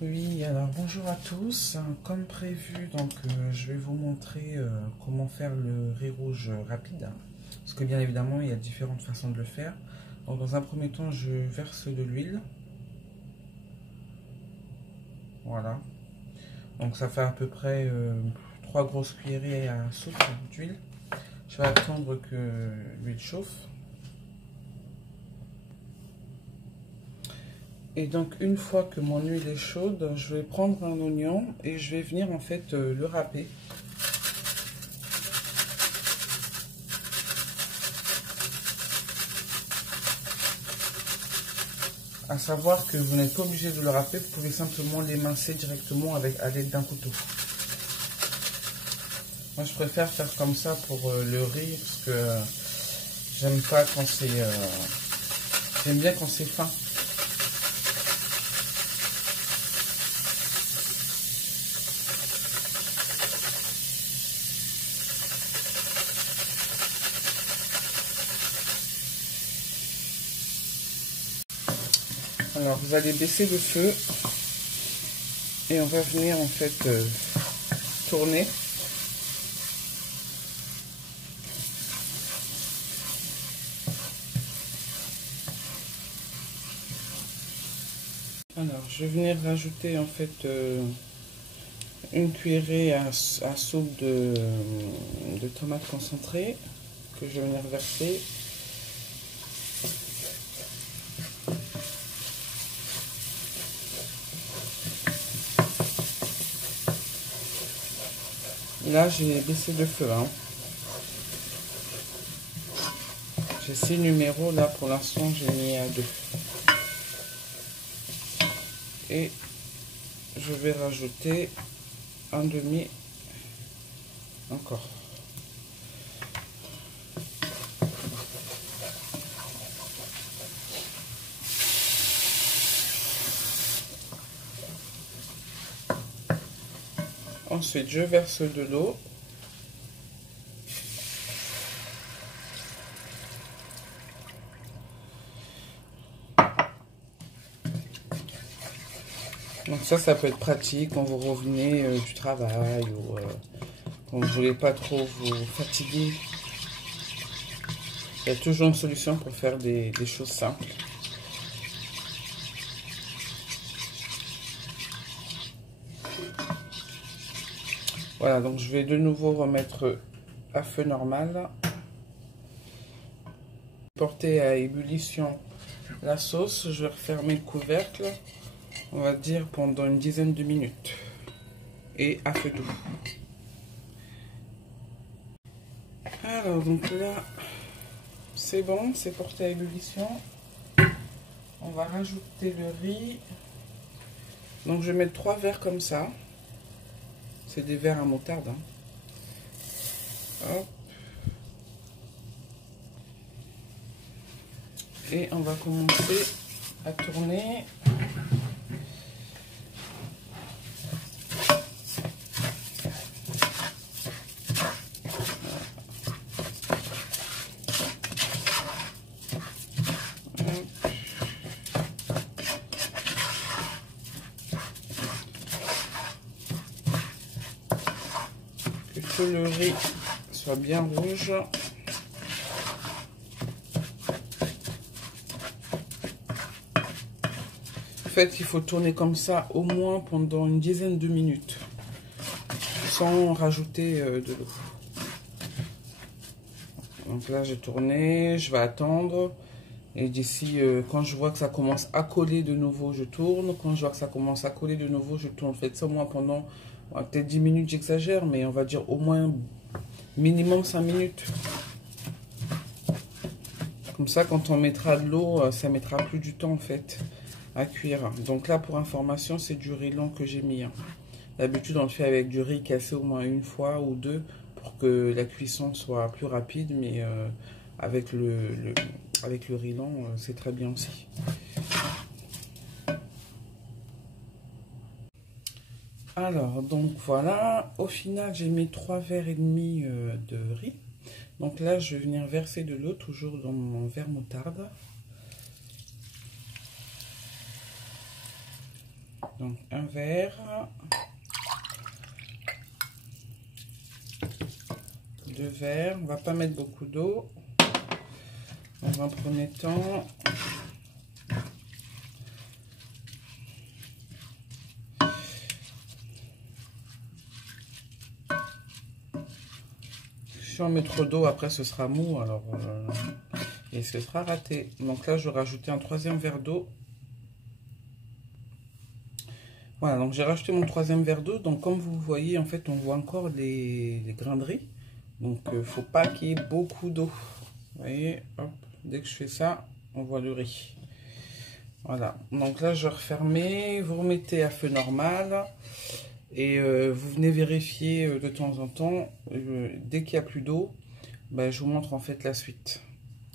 Oui, alors bonjour à tous. Comme prévu, donc je vais vous montrer comment faire le riz rouge rapide. Parce que bien évidemment, il y a différentes façons de le faire. Donc dans un premier temps, je verse de l'huile. Voilà. Donc ça fait à peu près 3 grosses cuillerées à soupe d'huile. Je vais attendre que l'huile chauffe. Et donc une fois que mon huile est chaude, je vais prendre un oignon et je vais venir en fait le râper. À savoir que vous n'êtes pas obligé de le râper, vous pouvez simplement l'émincer directement à l'aide d'un couteau. Moi je préfère faire comme ça pour le riz parce que j'aime pas quand c'est... j'aime bien quand c'est fin. Alors vous allez baisser le feu et on va venir en fait tourner. Alors je vais venir rajouter en fait une cuillerée à soupe de tomates concentrées que je vais venir verser. Là, j'ai baissé le feu. Hein. J'ai 6 numéros. Là, pour l'instant, j'ai mis à 2. Et je vais rajouter un demi encore. Ensuite, je verse de l'eau. Donc ça peut être pratique quand vous revenez du travail ou quand vous ne voulez pas trop vous fatiguer. Il y a toujours une solution pour faire des choses simples. Voilà, donc je vais de nouveau remettre à feu normal. Porter à ébullition la sauce, je vais refermer le couvercle, on va dire pendant une dizaine de minutes. Et à feu doux. Alors donc là, c'est bon, c'est porté à ébullition. On va rajouter le riz. Donc je vais mettre 3 verres comme ça. C'est des verres à moutarde. Hein. Hop. Et on va commencer à tourner. Que le riz soit bien rouge. En fait, il faut tourner comme ça au moins pendant une dizaine de minutes sans rajouter de l'eau. Donc là, j'ai tourné, je vais attendre. Et d'ici, quand je vois que ça commence à coller de nouveau, je tourne. Quand je vois que ça commence à coller de nouveau, je tourne. Faites ça au moins pendant peut-être 10 minutes, j'exagère, mais on va dire au moins minimum 5 minutes. Comme ça, quand on mettra de l'eau, ça mettra plus du temps en fait à cuire. Donc là, pour information, c'est du riz lent que j'ai mis. Hein. D'habitude, on le fait avec du riz cassé au moins une fois ou deux pour que la cuisson soit plus rapide, mais avec le riz lent, c'est très bien aussi. Alors, donc voilà, au final, j'ai mis 3 verres et demi de riz. Donc là, je vais venir verser de l'eau, toujours dans mon verre moutarde. Donc un verre, 2 verres. On va pas mettre beaucoup d'eau dans un premier temps. Si on met trop d'eau, après ce sera mou, alors et ce sera raté. Donc là, je vais rajouter un 3e verre d'eau. Voilà, donc j'ai rajouté mon 3e verre d'eau. Donc comme vous voyez, en fait, on voit encore les grains de riz. Donc faut pas qu'il y ait beaucoup d'eau. Vous voyez, hop, dès que je fais ça, on voit le riz. Voilà, donc là, je vais refermer. Vous remettez à feu normal. Et vous venez vérifier de temps en temps. Dès qu'il n'y a plus d'eau, ben, je vous montre en fait la suite.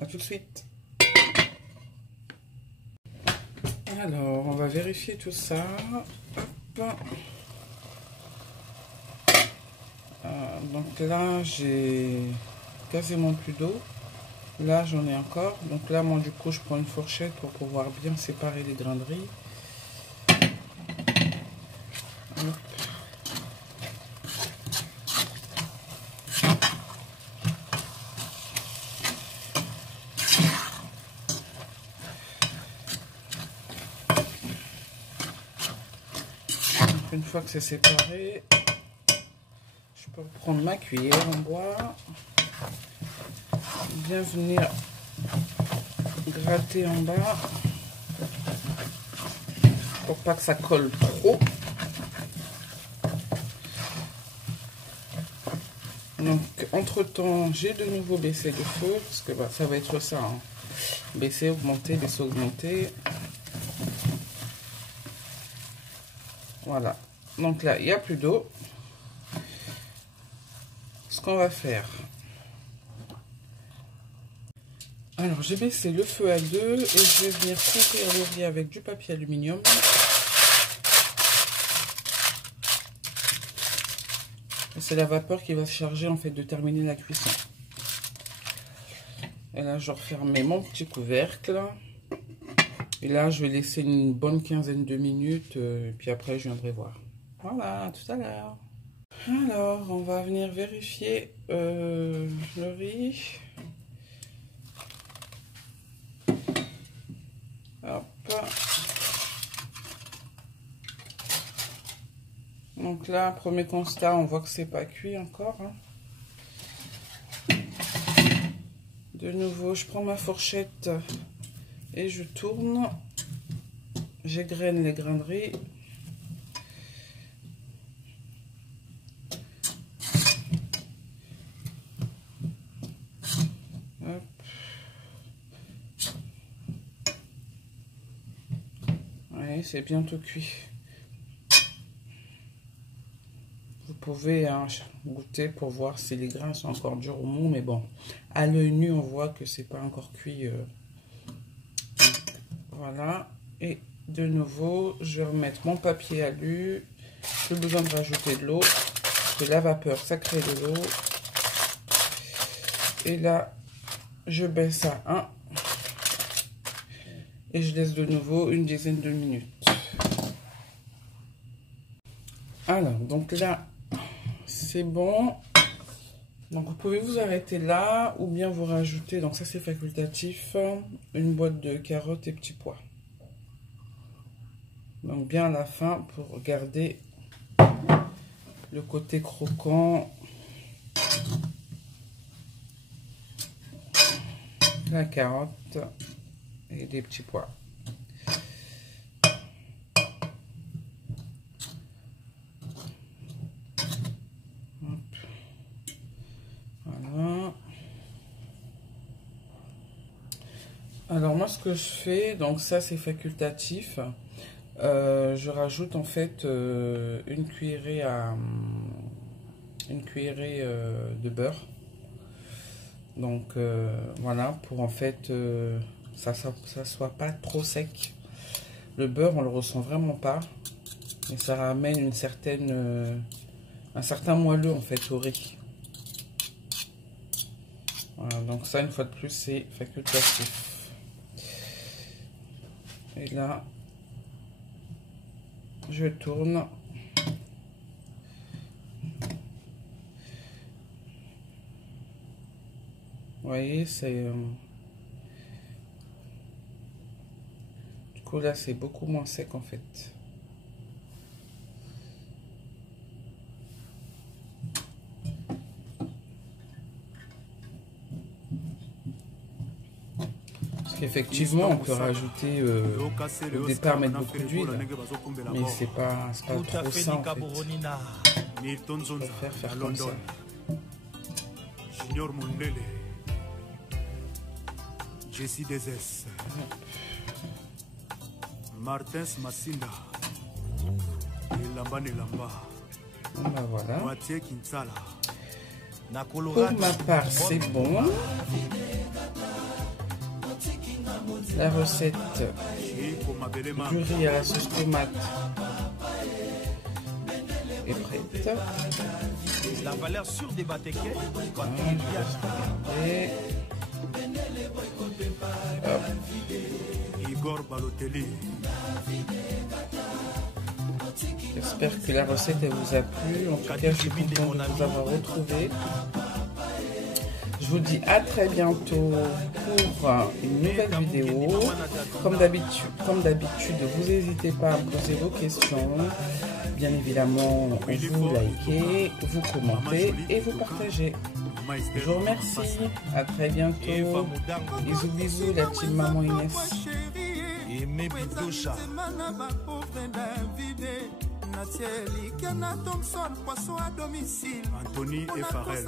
A tout de suite. Alors, on va vérifier tout ça. Hop. Donc là, j'ai quasiment plus d'eau. Là, j'en ai encore. Donc là, moi, du coup, je prends une fourchette pour pouvoir bien séparer les grains de riz. Hop. Une fois que c'est séparé, je peux prendre ma cuillère en bois, bien venir gratter en bas pour pas que ça colle trop. Donc entre temps, j'ai de nouveau baissé le feu parce que bah, ça va être ça, hein. Baisser, augmenter, baisser, augmenter. Voilà, donc là il n'y a plus d'eau. Ce qu'on va faire, alors j'ai baissé le feu à 2 et je vais venir couvrir le riz avec du papier aluminium. C'est la vapeur qui va se charger en fait de terminer la cuisson. Et là je referme mon petit couvercle. Et là je vais laisser une bonne quinzaine de minutes. Puis après je viendrai voir. Voilà, à tout à l'heure. Alors on va venir vérifier le riz. Hop. Donc là, premier constat, on voit que c'est pas cuit encore, hein. De nouveau, je prends ma fourchette et je tourne. J'égrène les grains de riz. Hop. Ouais, c'est bientôt cuit. Vous pouvez goûter pour voir si les grains sont encore durs ou mous, mais bon, à l'œil nu, on voit que c'est pas encore cuit. Voilà, et de nouveau, je vais remettre mon papier alu. Plus besoin de rajouter de l'eau, parce que la vapeur, ça crée de l'eau. Et là, je baisse à 1 et je laisse de nouveau une dizaine de minutes. Alors, donc là, c'est bon. Donc vous pouvez vous arrêter là ou bien vous rajouter, donc ça c'est facultatif, une boîte de carottes et petits pois. Donc bien à la fin pour garder le côté croquant. La carotte et des petits pois. Voilà. Alors moi ce que je fais, donc ça c'est facultatif, je rajoute en fait une cuillerée de beurre. Donc voilà, pour en fait ça soit pas trop sec. Le beurre on le ressent vraiment pas, et ça ramène une certaine un certain moelleux en fait au riz. Voilà, donc ça une fois de plus c'est facultatif. Et là Je tourne. Vous voyez, c'est... Du coup, là, c'est beaucoup moins sec, en fait. Parce qu'effectivement, on peut rajouter au départ, mettre beaucoup d'huile. Mais c'est pas trop ça, en fait. Je préfère faire comme ça. Junior Mundele, Jessie Dezes, Martins Massinda, Elamba Nelamba, Ben voilà. Mathieu Kinsala. Pour ma part, c'est bon. La recette du riz à la sauce tomate est prête. La valeur sûre des bateaux. Igor Balotelli. J'espère que la recette elle vous a plu. En tout cas, je suis content de vous avoir retrouvé. Je vous dis à très bientôt pour une nouvelle vidéo. Comme d'habitude, vous n'hésitez pas à me poser vos questions. Bien évidemment, vous likez, vous commentez et vous partagez. Je vous remercie. À très bientôt. Bisous, bisous, la team Maman Inès. Anthony et Farel.